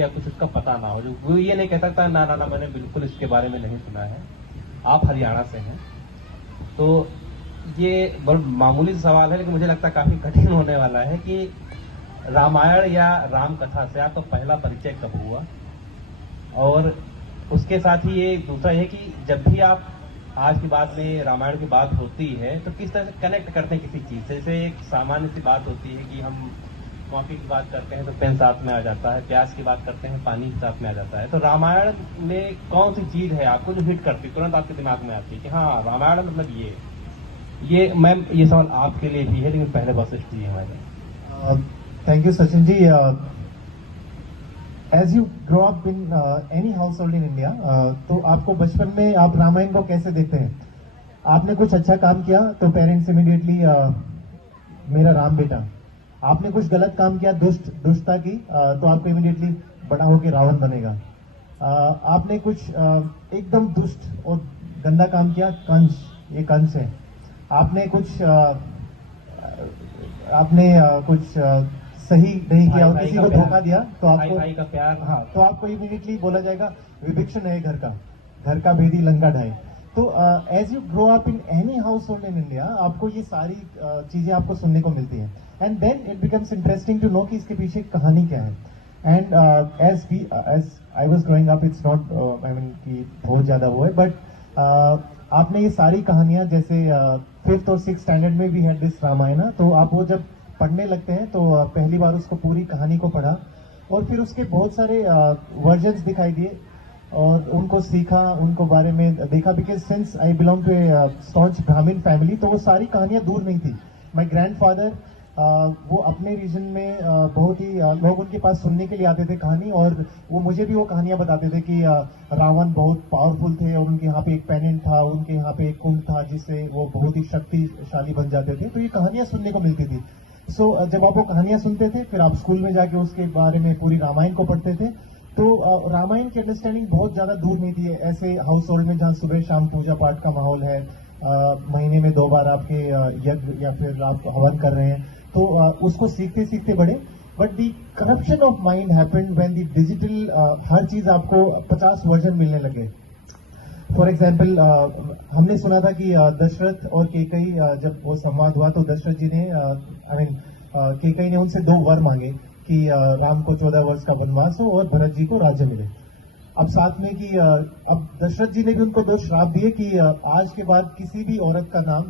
या कुछ उसका पता ना हो, जो वो ये नहीं कह सकता ना ना ना मैंने बिल्कुल इसके बारे में नहीं सुना है। आप हरियाणा से हैं, तो ये बहुत मामूली सवाल है, लेकिन मुझे लगता है काफी कठिन होने वाला है कि रामायण या राम कथा से आपका पहला परिचय कब हुआ, और उसके साथ ही ये दूसरा है कि जब भी आप आज की बात में रामायण की बात होती है तो किस तरह से कनेक्ट करते हैं किसी चीज से। जैसे एक सामान्य सी बात होती है कि हम कॉफी की बात करते हैं तो पेन साथ में आ जाता है, प्याज की बात करते हैं पानी साथ में आ जाता है। तो रामायण में कौन सी चीज है आपको जो हिट करती है, तुरंत आपके दिमाग में आती है कि हाँ रामायण मतलब ये मैम, ये सवाल आपके लिए भी है, लेकिन पहले वशिष्ठ जी हमारे। Thank you Sachin ji. As you grow up in any household in India, तो आपको बचपन में आप रामायण को कैसे देखते हैं? आपने कुछ अच्छा काम किया तो पेरेंट्स इमीडिएटली मेरा राम बेटा, आपने कुछ गलत काम किया, दुष्टता की, तो आपको इमीडिएटली बड़ा होकर रावण बनेगा। आपने कुछ एकदम दुष्ट और गंदा काम किया, कंस, ये कंस है। आपने कुछ सही नहीं किया और किसी को धोखा दिया तो आपको भाई का प्यार, हाँ, तो आपको इमीडिएटली बोला जाएगा विभिक्षण है घर का भेदी लंका ढाई। तो as you grow up in any household in India, आपको ये सारी चीजें आपको सुनने को मिलती हैं, and then it becomes interesting to know कि इसके पीछे कहानी क्या है। And as I was growing up, it's not I mean कि बहुत ज्यादा वो है, बट आपने ये सारी कहानियां जैसे 5th और 6th स्टैंडर्ड में भी हैड दिस रामायण, तो आप वो जब पढ़ने लगते हैं तो पहली बार उसको पूरी कहानी को पढ़ा और फिर उसके बहुत सारे वर्जन्स दिखाई दिए और उनको सीखा, उनको बारे में देखा। Because since I belong to a staunch Brahmin family, तो वो सारी कहानियां दूर नहीं थी। माय ग्रैंडफादर वो अपने रीजन में बहुत ही लोग उनके पास सुनने के लिए आते थे कहानी, और वो मुझे भी वो कहानियां बताते थे कि रावण बहुत पावरफुल थे और उनके यहाँ पे एक पेनेंट था, उनके यहाँ पे एक कुंड था जिससे वो बहुत ही शक्तिशाली बन जाते थे। तो ये कहानियां सुनने को मिलती थी। सो जब आप वो कहानियां सुनते थे फिर आप स्कूल में जाके उसके बारे में पूरी रामायण को पढ़ते थे, तो रामायण की अंडरस्टैंडिंग बहुत ज्यादा दूर नहीं थी। ऐसे हाउस होल्ड में जहाँ सुबह शाम पूजा पाठ का माहौल है, महीने में 2 बार आपके यज्ञ या फिर आप हवन कर रहे हैं, तो उसको सीखते सीखते बढ़े। But the corruption of mind happened when the digital हर चीज आपको 50 वर्जन मिलने लगे। फॉर एग्जाम्पल हमने सुना था कि दशरथ और केकई जब वो संवाद हुआ तो दशरथ जी ने केकई ने उनसे 2 वर मांगे कि राम को 14 वर्ष का वनवास हो और भरत जी को राज्य मिले। अब साथ में कि अब दशरथ जी ने भी उनको 2 श्राप दिए कि आज के बाद किसी भी औरत का नाम